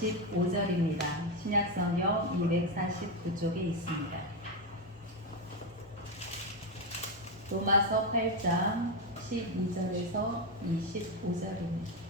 15절입니다. 신약성경 249쪽에 있습니다. 로마서 8장 12절에서 25절입니다.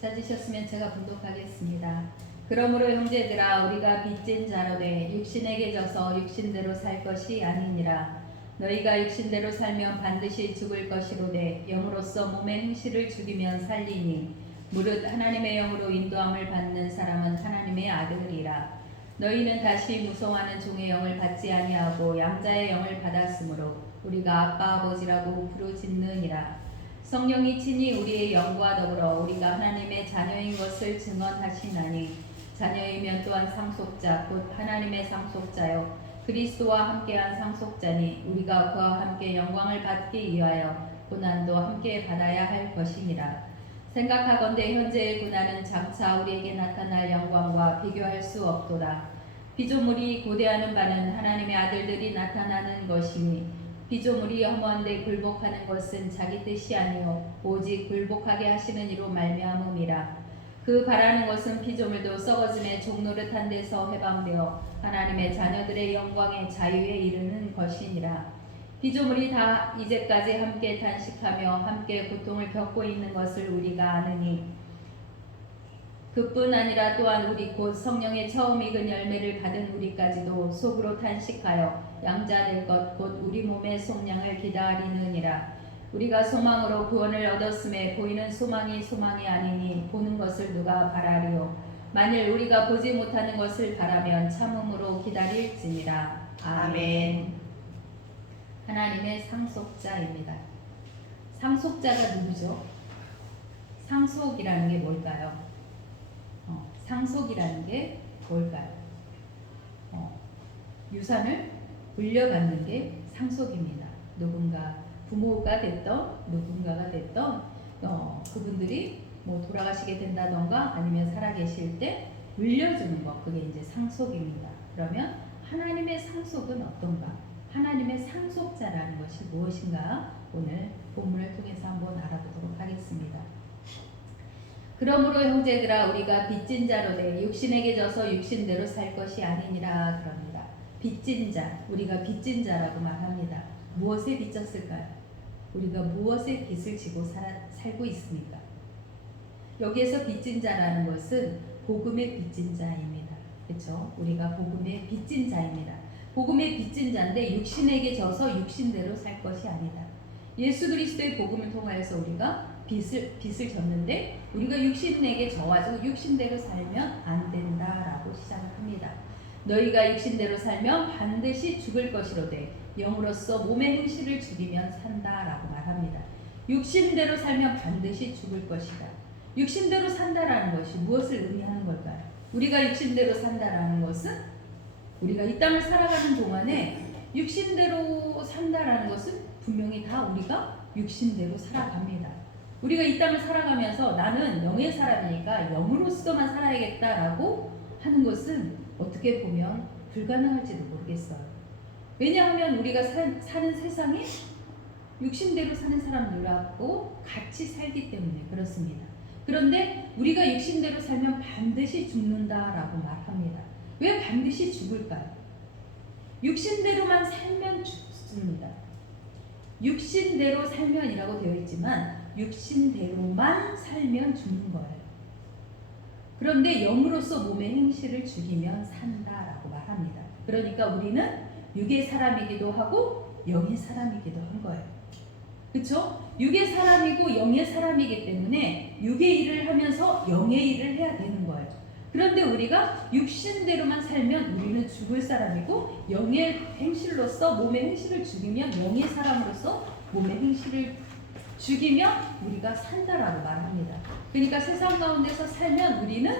찾으셨으면 제가 분독하겠습니다. 그러므로 형제들아 우리가 빚진 자로되 육신에게 져서 육신대로 살 것이 아니니라. 너희가 육신대로 살면 반드시 죽을 것이로되 영으로서 몸의 행실을 죽이면 살리니 무릇 하나님의 영으로 인도함을 받는 사람은 하나님의 아들이라. 너희는 다시 무서워하는 종의 영을 받지 아니하고 양자의 영을 받았으므로 우리가 아빠 아버지라고 부르짖느니라. 성령이 친히 우리의 영과 더불어 우리가 하나님의 자녀인 것을 증언하시나니 자녀이면 또한 상속자 곧 하나님의 상속자요 그리스도와 함께한 상속자니 우리가 그와 함께 영광을 받기 위하여 고난도 함께 받아야 할 것이니라. 생각하건대 현재의 고난은 장차 우리에게 나타날 영광과 비교할 수 없도다. 피조물이 고대하는 바는 하나님의 아들들이 나타나는 것이니 피조물이 허무한데 굴복하는 것은 자기 뜻이 아니요 오직 굴복하게 하시는 이로 말미암음이라. 그 바라는 것은 피조물도 썩어짐의 종노릇한 데서 해방되어 하나님의 자녀들의 영광의 자유에 이르는 것이니라. 피조물이 다 이제까지 함께 탄식하며 함께 고통을 겪고 있는 것을 우리가 아느니 그뿐 아니라 또한 우리 곧 성령의 처음 익은 열매를 받은 우리까지도 속으로 탄식하여 양자될 것 곧 우리 몸의 속량을 기다리느니라. 우리가 소망으로 구원을 얻었음에 보이는 소망이 소망이 아니니 보는 것을 누가 바라리요. 만일 우리가 보지 못하는 것을 바라면 참음으로 기다릴지니라. 아멘. 하나님의 상속자입니다. 상속자가 누구죠? 상속이라는 게 뭘까요? 상속이라는 게 뭘까요? 유산을 물려받는 게 상속입니다. 누군가 부모가 됐던 누군가가 됐던 그분들이 뭐 돌아가시게 된다던가 아니면 살아계실 때 물려주는 것, 그게 이제 상속입니다. 그러면 하나님의 상속은 어떤가? 하나님의 상속자라는 것이 무엇인가? 오늘 본문을 통해서 한번 알아보도록 하겠습니다. 그러므로 형제들아 우리가 빚진 자로되 육신에게 져서 육신대로 살 것이 아니니라 그럽니다. 빚진 자, 우리가 빚진 자라고 말합니다. 무엇에 빚졌을까요? 우리가 무엇에 빚을 지고 살고 있습니까? 여기에서 빚진 자라는 것은 복음의 빚진 자입니다. 그렇죠? 우리가 복음의 빚진 자입니다. 복음의 빚진 자인데 육신에게 져서 육신대로 살 것이 아니다. 예수 그리스도의 복음을 통하여서 우리가 빚을 졌는데 우리가 육신에게 져가지고 육신대로 살면 안 된다라고 시작합니다. 너희가 육신대로 살면 반드시 죽을 것이로되 영으로서 몸의 행실을 죽이면 산다라고 말합니다. 육신대로 살면 반드시 죽을 것이다. 육신대로 산다라는 것이 무엇을 의미하는 걸까요? 우리가 육신대로 산다라는 것은 우리가 이 땅을 살아가는 동안에 육신대로 산다라는 것은 분명히 다 우리가 육신대로 살아갑니다. 우리가 이 땅을 살아가면서 나는 영의 사람이니까 영으로서만 살아야겠다라고 하는 것은 어떻게 보면 불가능할지도 모르겠어요. 왜냐하면 우리가 사는 세상에 육신대로 사는 사람들하고 같이 살기 때문에 그렇습니다. 그런데 우리가 육신대로 살면 반드시 죽는다라고 말합니다. 왜 반드시 죽을까요? 육신대로만 살면 죽습니다. 육신대로 살면이라고 되어 있지만 육신대로만 살면 죽는 거예요. 그런데 영으로서 몸의 행실을 죽이면 산다라고 말합니다. 그러니까 우리는 육의 사람이기도 하고 영의 사람이기도 한 거예요. 그렇죠? 육의 사람이고 영의 사람이기 때문에 육의 일을 하면서 영의 일을 해야 되는 거예요. 그런데 우리가 육신대로만 살면 우리는 죽을 사람이고 영의 행실로서 몸의 행실을 죽이면 영의 사람으로서 몸의 행실을 죽이면 우리가 산다라고 말합니다. 그러니까 세상 가운데서 살면 우리는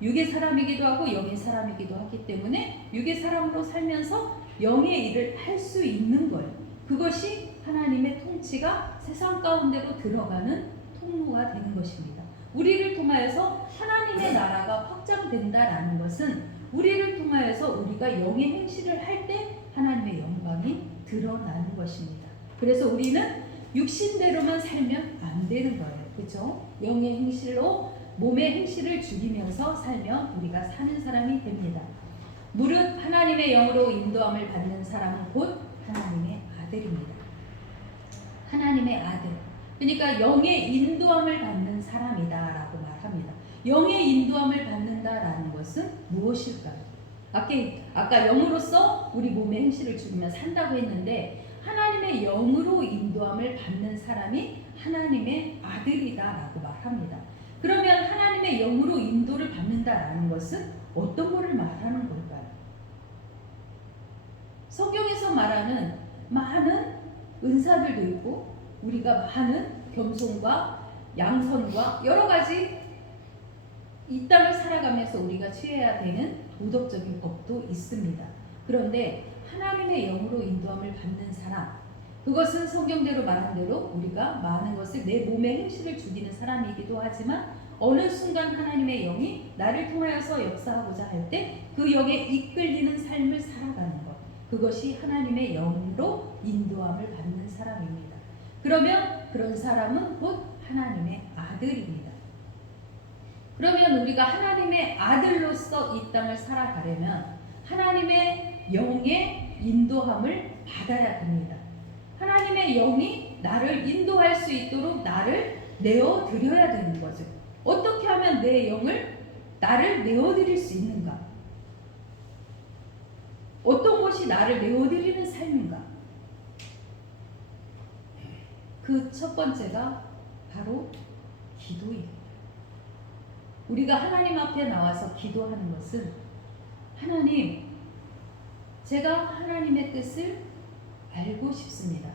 육의 사람이기도 하고 영의 사람이기도 하기 때문에 육의 사람으로 살면서 영의 일을 할 수 있는 거예요. 그것이 하나님의 통치가 세상 가운데로 들어가는 통로가 되는 것입니다. 우리를 통하여서 하나님의 나라가 확장된다라는 것은 우리를 통하여서 우리가 영의 행실을 할 때 하나님의 영광이 것입니다. 그래서 우리는 육신대로만 살면 안 되는 거예요. 그렇죠? 영의 행실로 몸의 행실을 죽이면서 살면 우리가 사는 사람이 됩니다. 무릇 하나님의 영으로 인도함을 받는 사람은 곧 하나님의 아들입니다. 하나님의 아들. 그러니까 영의 인도함을 받는 사람이다라고 말합니다. 영의 인도함을 받는다라는 것은 무엇일까요? 아까 영으로서 우리 몸의 행실을 죽이며 산다고 했는데 하나님의 영으로 인도함을 받는 사람이 하나님의 아들이다라고 말합니다. 그러면 하나님의 영으로 인도를 받는다라는 것은 어떤 것을 말하는 걸까요? 성경에서 말하는 많은 은사들도 있고 우리가 많은 겸손과 양선과 여러 가지 이 땅을 살아가면서 우리가 취해야 되는 도덕적인 법도 있습니다. 그런데 하나님의 영으로 인도함을 받는 사람, 그것은 성경대로 말한 대로 우리가 많은 것을 내 몸의 행실을 죽이는 사람이기도 하지만 어느 순간 하나님의 영이 나를 통하여서 역사하고자 할 때 그 영에 이끌리는 삶을 살아가는 것, 그것이 하나님의 영으로 인도함을 받는 사람입니다. 그러면 그런 사람은 곧 하나님의 아들입니다. 그러면 우리가 하나님의 아들로서 이 땅을 살아가려면 하나님의 영의 인도함을 받아야 합니다. 하나님의 영이 나를 인도할 수 있도록 나를 내어드려야 되는 거죠. 어떻게 하면 내 영을 나를 내어드릴 수 있는가? 어떤 것이 나를 내어드리는 삶인가? 그 첫 번째가 바로 기도입니다. 우리가 하나님 앞에 나와서 기도하는 것은 하나님, 제가 하나님의 뜻을 알고 싶습니다.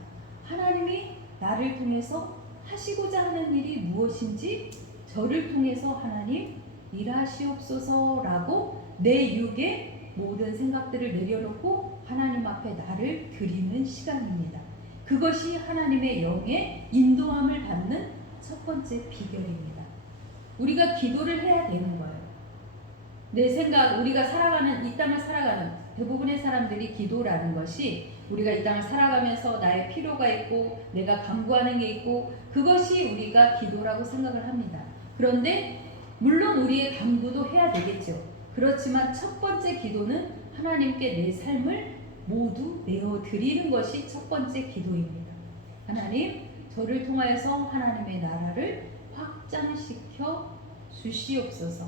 하나님이 나를 통해서 하시고자 하는 일이 무엇인지 저를 통해서 하나님 일하시옵소서라고 내 육의 모든 생각들을 내려놓고 하나님 앞에 나를 드리는 시간입니다. 그것이 하나님의 영의 인도함을 받는 첫 번째 비결입니다. 우리가 기도를 해야 되는 거예요. 내 생각, 우리가 살아가는 이 땅을 살아가는 대부분의 사람들이 기도라는 것이 우리가 이 땅을 살아가면서 나의 필요가 있고 내가 간구하는 게 있고 그것이 우리가 기도라고 생각을 합니다. 그런데 물론 우리의 간구도 해야 되겠죠. 그렇지만 첫 번째 기도는 하나님께 내 삶을 모두 내어드리는 것이 첫 번째 기도입니다. 하나님, 저를 통하여서 하나님의 나라를 확장시켜 주시옵소서.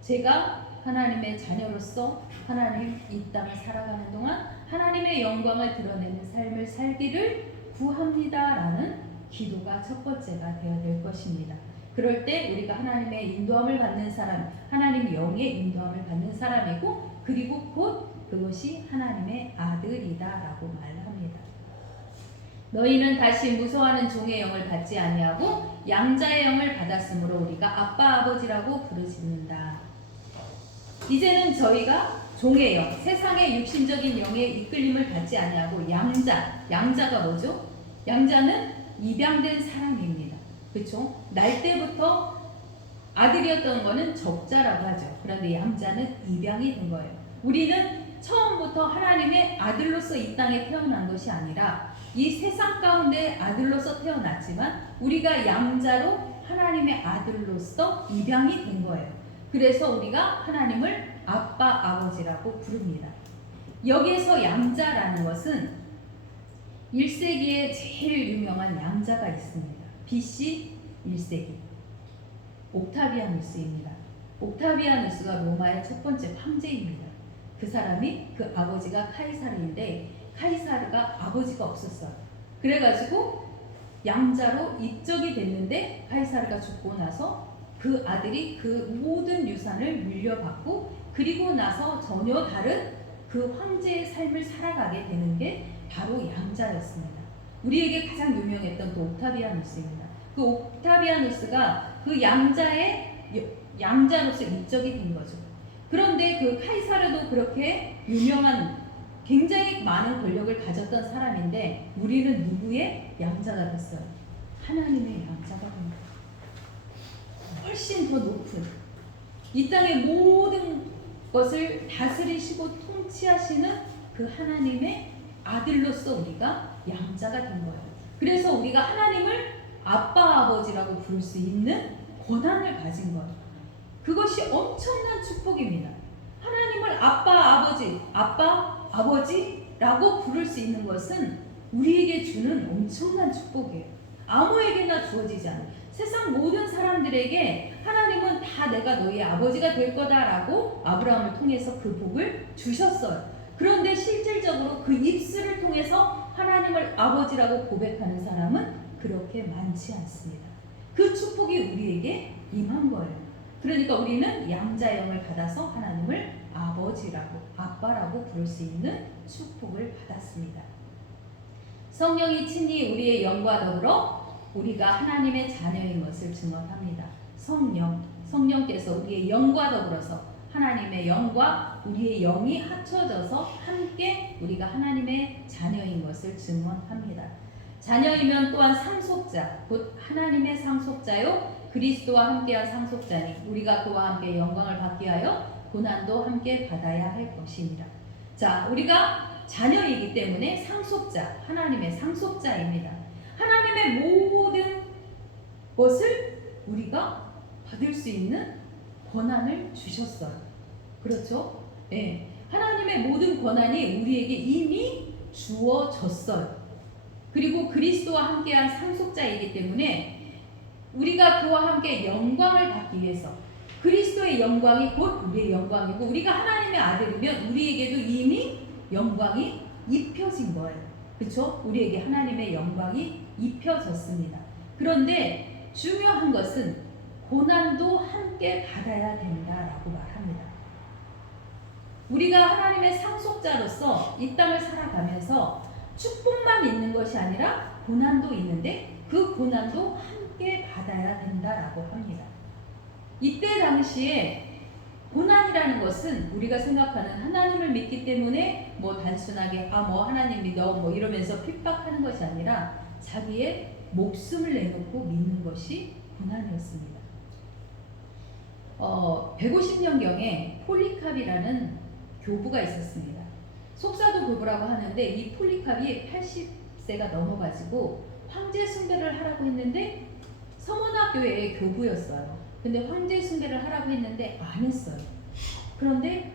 제가 하나님의 자녀로서 하나님 이 땅을 살아가는 동안 하나님의 영광을 드러내는 삶을 살기를 구합니다라는 기도가 첫 번째가 되어야 될 것입니다. 그럴 때 우리가 하나님의 인도함을 받는 사람, 하나님 영의 인도함을 받는 사람이고 그리고 곧 그것이 하나님의 아들이다라고 말합니다. 너희는 다시 무서워하는 종의 영을 받지 아니하고 양자의 영을 받았으므로 우리가 아빠 아버지라고 부르짖는다. 이제는 저희가 종의 영, 세상의 육신적인 영의 이끌림을 받지 아니하고 양자가 뭐죠? 양자는 입양된 사람입니다. 그렇죠? 날 때부터 아들이었던 거는 적자라고 하죠. 그런데 양자는 입양이 된 거예요. 우리는 처음부터 하나님의 아들로서 이 땅에 태어난 것이 아니라 이 세상 가운데 아들로서 태어났지만 우리가 양자로 하나님의 아들로서 입양이 된 거예요. 그래서 우리가 하나님을 아빠, 아버지라고 부릅니다. 여기에서 양자라는 것은 1세기에 제일 유명한 양자가 있습니다. BC 1세기 옥타비아누스입니다. 옥타비아누스가 로마의 첫 번째 황제입니다. 그 사람이 그 아버지가 카이사르인데 카이사르가 아버지가 없었어요. 그래가지고 양자로 입적이 됐는데 카이사르가 죽고 나서 그 아들이 그 모든 유산을 물려받고 그리고 나서 전혀 다른 그 황제의 삶을 살아가게 되는 게 바로 양자였습니다. 우리에게 가장 유명했던 그 옥타비아누스입니다. 그 옥타비아누스가 그 양자로서 입적이 된 거죠. 그런데 그 카이사르도 그렇게 유명한 굉장히 많은 권력을 가졌던 사람인데 우리는 누구의 양자가 됐어요? 하나님의 양자가 된 거예요. 훨씬 더 높은 이 땅의 모든 것을 다스리시고 통치하시는 그 하나님의 아들로서 우리가 양자가 된 거예요. 그래서 우리가 하나님을 아빠 아버지라고 부를 수 있는 권한을 가진 거예요. 그것이 엄청난 축복입니다. 하나님을 아빠 아버지라고 부를 수 있는 것은 우리에게 주는 엄청난 축복이에요. 아무에게나 주어지지 않아요. 세상 모든 사람들에게 하나님은 다 내가 너희 아버지가 될 거다라고 아브라함을 통해서 그 복을 주셨어요. 그런데 실질적으로 그 입술을 통해서 하나님을 아버지라고 고백하는 사람은 그렇게 많지 않습니다. 그 축복이 우리에게 임한 거예요. 그러니까 우리는 양자형을 받아서 하나님을 아버지라고, 아빠라고 부를 수 있는 축복을 받았습니다. 성령이 친히 우리의 영과 더불어 우리가 하나님의 자녀인 것을 증언합니다. 성령께서 우리의 영과 더불어서 하나님의 영과 우리의 영이 합쳐져서 함께 우리가 하나님의 자녀인 것을 증언합니다. 자녀이면 또한 상속자, 곧 하나님의 상속자요 그리스도와 함께한 상속자니 우리가 그와 함께 영광을 받기 위하여 고난도 함께 받아야 할 것입니다. 자, 우리가 자녀이기 때문에 상속자, 하나님의 상속자입니다. 하나님의 모든 것을 우리가 받을 수 있는 권한을 주셨어요. 그렇죠? 네. 하나님의 모든 권한이 우리에게 이미 주어졌어요. 그리고 그리스도와 함께한 상속자이기 때문에 우리가 그와 함께 영광을 받기 위해서 그리스도의 영광이 곧 우리의 영광이고 우리가 하나님의 아들이면 우리에게도 이미 영광이 입혀진 거예요. 그렇죠? 우리에게 하나님의 영광이 입혀졌습니다. 그런데 중요한 것은 고난도 함께 받아야 된다라고 말합니다. 우리가 하나님의 상속자로서 이 땅을 살아가면서 축복만 있는 것이 아니라 고난도 있는데 그 고난도 함께 받아야 된다라고 합니다. 이때 당시에 고난이라는 것은 우리가 생각하는 하나님을 믿기 때문에 뭐 단순하게 하나님 믿어 뭐 이러면서 핍박하는 것이 아니라 자기의 목숨을 내놓고 믿는 것이 고난이었습니다. 150년경에 폴리캅이라는 교부가 있었습니다. 속사도 교부라고 하는데 이 폴리캅이 80세가 넘어가지고 황제 숭배를 하라고 했는데 서머나 교회의 교부였어요. 근데 황제 숭배를 하라고 했는데 안 했어요. 그런데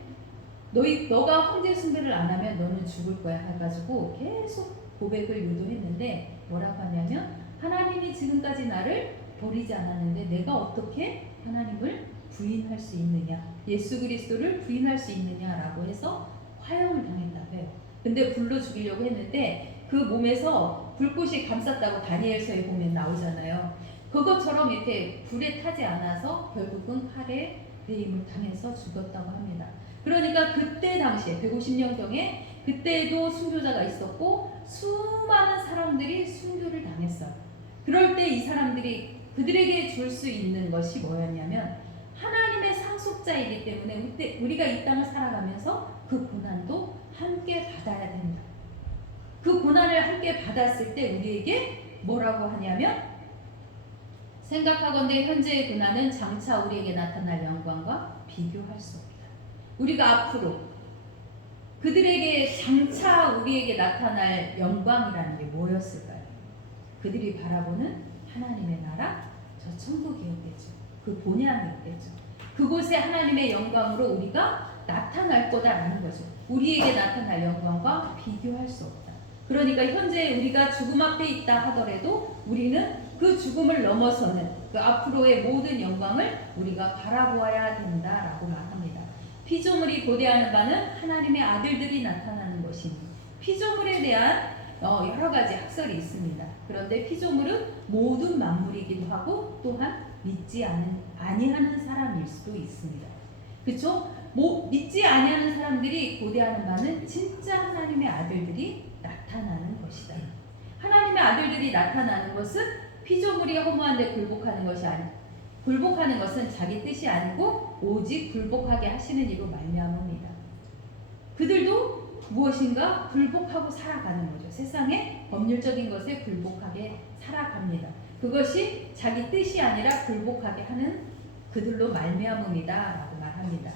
너가 황제 숭배를 안 하면 너는 죽을 거야 해가지고 계속 고백을 유도했는데 뭐라고 하냐면 하나님이 지금까지 나를 버리지 않았는데 내가 어떻게 하나님을 부인할 수 있느냐, 예수 그리스도를 부인할 수 있느냐라고 해서 화형을 당했다고 해요. 근데 불로 죽이려고 했는데 그 몸에서 불꽃이 감쌌다고 다니엘서에 보면 나오잖아요. 그것처럼 이렇게 불에 타지 않아서 결국은 칼에 베임을 당해서 죽었다고 합니다. 그러니까 그때 당시에 150년경에 그때도 순교자가 있었고 수많은 사람들이 순교를 당했어요. 그럴 때 이 사람들이 그들에게 줄 수 있는 것이 뭐였냐면 하나님의 상속자이기 때문에 우리가 이 땅을 살아가면서 그 고난도 함께 받아야 된다. 그 고난을 함께 받았을 때 우리에게 뭐라고 하냐면 생각하건대 현재의 고난은 장차 우리에게 나타날 영광과 비교할 수 없다. 우리가 앞으로 그들에게 장차 우리에게 나타날 영광이라는 게 뭐였을까요? 그들이 바라보는 하나님의 나라, 저 천국이었겠죠. 그 본향이었겠죠. 그곳에 하나님의 영광으로 우리가 나타날 거다라는 거죠. 우리에게 나타날 영광과 비교할 수 없다. 그러니까 현재 우리가 죽음 앞에 있다 하더라도 우리는 그 죽음을 넘어서는 그 앞으로의 모든 영광을 우리가 바라보아야 된다라고 말합니다. 피조물이 고대하는 바는 하나님의 아들들이 나타나는 것이니 피조물에 대한 여러 가지 학설이 있습니다. 그런데 피조물은 모든 만물이기도 하고 또한 믿지 아니하는 사람일 수도 있습니다. 그렇죠? 믿지 아니하는 사람들이 고대하는 바는 진짜 하나님의 아들들이 나타나는 것이다. 하나님의 아들들이 나타나는 것은 피조물이 허무한데 굴복하는 것은 자기 뜻이 아니고 오직 굴복하게 하시는 이로 말미암습니다. 그들도 무엇인가 굴복하고 살아가는 거죠. 세상의 법률적인 것에 굴복하게 살아갑니다. 그것이 자기 뜻이 아니라 굴복하게 하는 그들로 말미암음이다 라고 말합니다.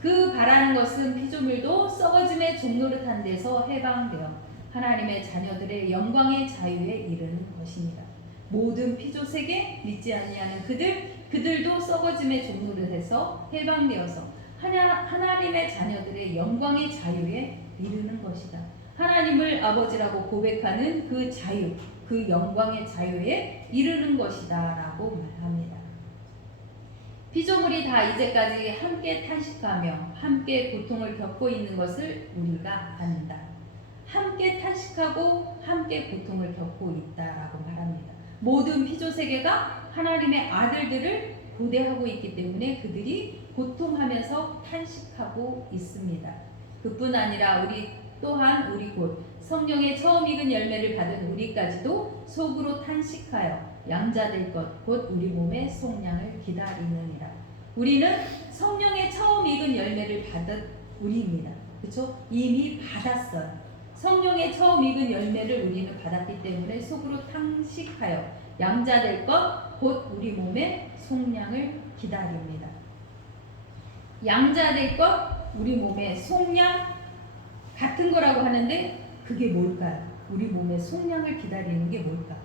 그 바라는 것은 피조물도 썩어짐의 종노릇한 데서 해방되어 하나님의 자녀들의 영광의 자유에 이르는 것입니다. 모든 피조세계 믿지 아니하는 그들도 썩어짐의 종로를 해서 해방되어서 하나님의 자녀들의 영광의 자유에 이르는 것이다. 하나님을 아버지라고 고백하는 그 자유, 그 영광의 자유에 이르는 것이다 라고 말합니다. 피조물이 다 이제까지 함께 탄식하며 함께 고통을 겪고 있는 것을 우리가 안다. 함께 탄식하고 함께 고통을 겪고 있다라고 말합니다. 모든 피조세계가 하나님의 아들들을 고대하고 있기 때문에 그들이 고통하면서 탄식하고 있습니다. 그뿐 아니라 우리 또한 우리 곧 성령의 처음 익은 열매를 받은 우리까지도 속으로 탄식하여 양자될 것 곧 우리 몸의 속량을 기다리느니라. 우리는 성령의 처음 익은 열매를 받은 우리입니다. 그렇죠? 이미 받았어요. 성령의 처음 익은 열매를 우리는 받았기 때문에 속으로 탄식하여 양자될 것 곧 우리 몸의 속량을 기다립니다. 양자될 것 우리 몸의 속량 같은 거라고 하는데 그게 뭘까요? 우리 몸의 속량을 기다리는 게 뭘까?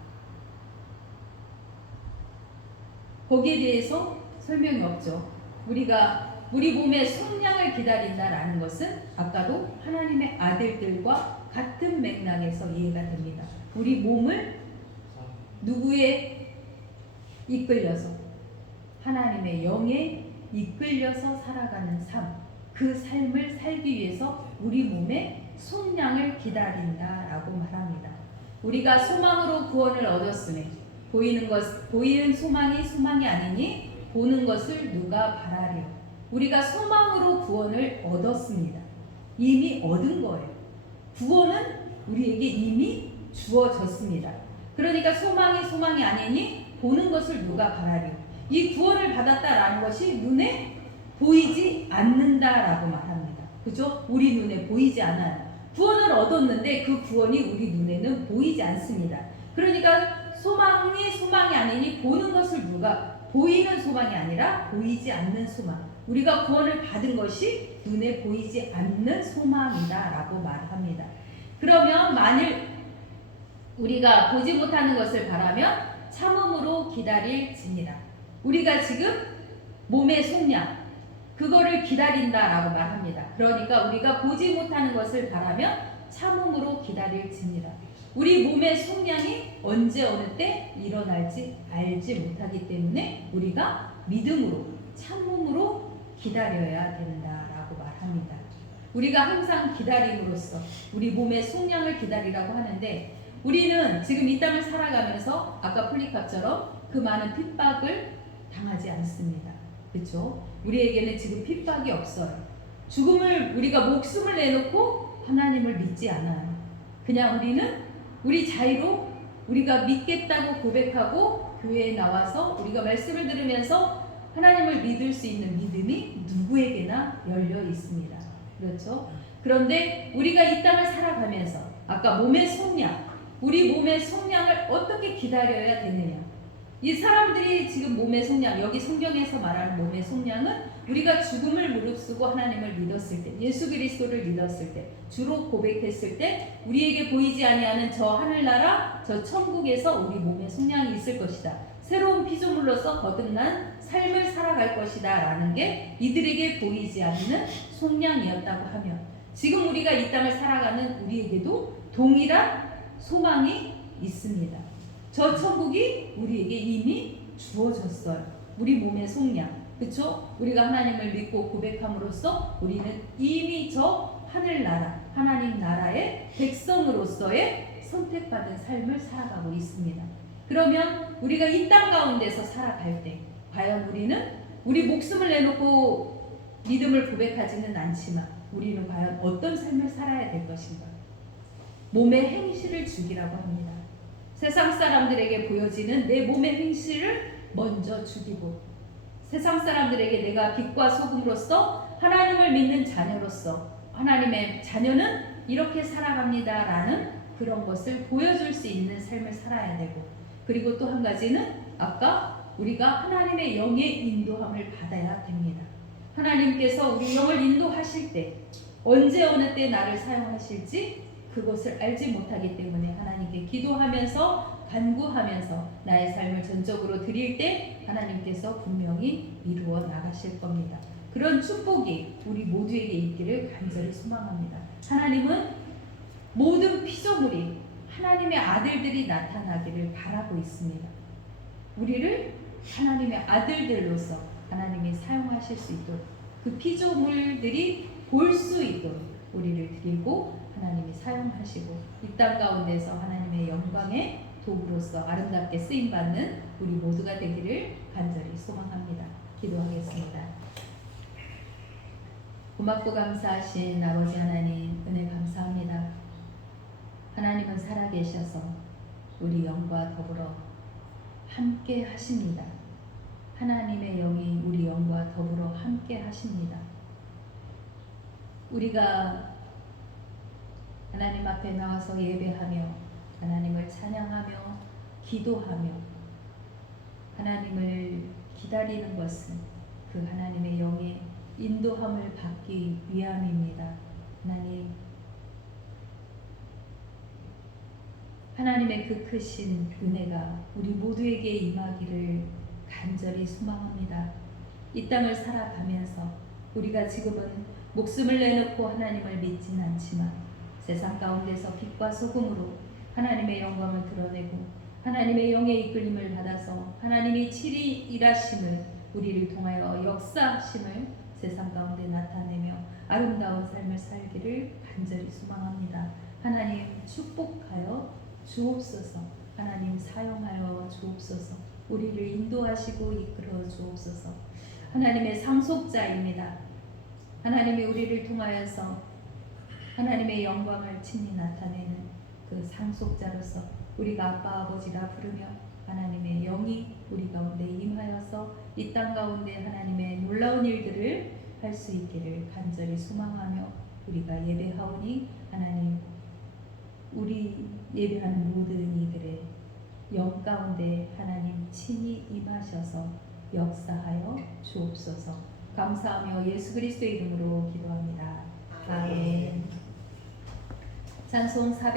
거기에 대해서 설명이 없죠. 우리가 우리 몸의 속량을 기다린다라는 것은 아까도 하나님의 아들들과 같은 맥락에서 이해가 됩니다. 우리 몸을 누구에 이끌려서 하나님의 영에 이끌려서 살아가는 삶, 그 삶을 살기 위해서 우리 몸의 속량을 기다린다라고 말합니다. 우리가 소망으로 구원을 얻었으니 보이는 소망이 아니니 보는 것을 누가 바라려. 우리가 소망으로 구원을 얻었습니다. 이미 얻은 거예요. 구원은 우리에게 이미 주어졌습니다. 그러니까 소망이 아니니 보는 것을 누가 바라려. 이 구원을 받았다라는 것이 눈에 보이지 않는다라고 말합니다. 그죠? 우리 눈에 보이지 않아요. 구원을 얻었는데 그 구원이 우리 눈에는 보이지 않습니다. 그러니까 소망이 아니니 보는 것을 누가 보이는 소망이 아니라 보이지 않는 소망. 우리가 구원을 받은 것이 눈에 보이지 않는 소망이다라고 말합니다. 그러면 만일 우리가 보지 못하는 것을 바라면 참음으로 기다릴지니라. 우리가 지금 몸의 속량 그거를 기다린다라고 말합니다. 그러니까 우리가 보지 못하는 것을 바라면 참음으로 기다릴지니라. 우리 몸의 속량이 언제 어느 때 일어날지 알지 못하기 때문에 우리가 믿음으로 참음으로 기다려야 된다라고 말합니다. 우리가 항상 기다림으로써 우리 몸의 속량을 기다리라고 하는데 우리는 지금 이 땅을 살아가면서 아까 폴리캅처럼 그 많은 핍박을 당하지 않습니다. 그렇죠? 우리에게는 지금 핍박이 없어요. 우리가 목숨을 내놓고 하나님을 믿지 않아요. 그냥 우리는 우리 자유로 우리가 믿겠다고 고백하고 교회에 나와서 우리가 말씀을 들으면서 하나님을 믿을 수 있는 믿음이 누구에게나 열려 있습니다. 그렇죠? 그런데 우리가 이 땅을 살아가면서 아까 몸의 속량, 우리 몸의 속량을 어떻게 기다려야 되느냐? 이 사람들이 지금 몸의 속량, 여기 성경에서 말하는 몸의 속량은 우리가 죽음을 무릅쓰고 하나님을 믿었을 때, 예수 그리스도를 믿었을 때, 주로 고백했을 때 우리에게 보이지 아니하는 저 하늘나라, 저 천국에서 우리 몸의 속량이 있을 것이다. 새로운 피조물로서 거듭난 삶을 살아갈 것이다 라는 게 이들에게 보이지 않는 속량이었다고 하면 지금 우리가 이 땅을 살아가는 우리에게도 동일한 소망이 있습니다. 저 천국이 우리에게 이미 주어졌어요. 우리 몸의 속량. 그렇죠? 우리가 하나님을 믿고 고백함으로써 우리는 이미 저 하늘나라, 하나님 나라의 백성으로서의 선택받은 삶을 살아가고 있습니다. 그러면 우리가 이 땅 가운데서 살아갈 때 과연 우리는 우리 목숨을 내놓고 믿음을 고백하지는 않지만 우리는 과연 어떤 삶을 살아야 될 것인가? 몸의 행실을 죽이라고 합니다. 세상 사람들에게 보여지는 내 몸의 행실을 먼저 죽이고 세상 사람들에게 내가 빛과 소금으로서 하나님을 믿는 자녀로서 하나님의 자녀는 이렇게 살아갑니다 라는 그런 것을 보여줄 수 있는 삶을 살아야 되고 그리고 또 한 가지는 아까 우리가 하나님의 영의 인도함을 받아야 됩니다. 하나님께서 우리 영을 인도하실 때 언제 어느 때 나를 사용하실지 그것을 알지 못하기 때문에 하나님께 기도하면서 간구하면서 나의 삶을 전적으로 드릴 때 하나님께서 분명히 이루어 나가실 겁니다. 그런 축복이 우리 모두에게 있기를 간절히 소망합니다. 하나님은 모든 피조물이 하나님의 아들들이 나타나기를 바라고 있습니다. 우리를 하나님의 아들들로서 하나님이 사용하실 수 있도록 그 피조물들이 볼 수 있도록 우리를 드리고 하나님이 사용하시고 이 땅 가운데서 하나님의 영광의 도구로서 아름답게 쓰임받는 우리 모두가 되기를 간절히 소망합니다. 기도하겠습니다. 고맙고 감사하신 아버지 하나님, 은혜 감사합니다. 하나님은 살아계셔서 우리 영과 더불어 함께 하십니다. 하나님의 영이 우리 영과 더불어 함께 하십니다. 우리가 하나님 앞에 나와서 예배하며 하나님을 찬양하며 기도하며 하나님을 기다리는 것은 그 하나님의 영의 인도함을 받기 위함입니다. 하나님의 그 크신 은혜가 우리 모두에게 임하기를 간절히 소망합니다. 이 땅을 살아가면서 우리가 지금은 목숨을 내놓고 하나님을 믿진 않지만 세상 가운데서 빛과 소금으로 하나님의 영광을 드러내고 하나님의 영의 이끌림을 받아서 하나님이 친히 일하심을 우리를 통하여 역사하심을 세상 가운데 나타내며 아름다운 삶을 살기를 간절히 소망합니다. 하나님 축복하여 주옵소서. 하나님 사용하여 주옵소서. 우리를 인도하시고 이끌어 주옵소서. 하나님의 상속자입니다. 하나님이 우리를 통하여서 하나님의 영광을 친히 나타내는 그 상속자로서 우리가 아빠 아버지라 부르며 하나님의 영이 우리 가운데 임하여서 이 땅 가운데 하나님의 놀라운 일들을 할 수 있기를 간절히 소망하며 우리가 예배하오니 하나님 우리 예배하는 모든 이들의 영 가운데 하나님 친히 임하셔서 역사하여 주옵소서. 감사하며 예수 그리스도의 이름으로 기도합니다. 아멘. 찬송 400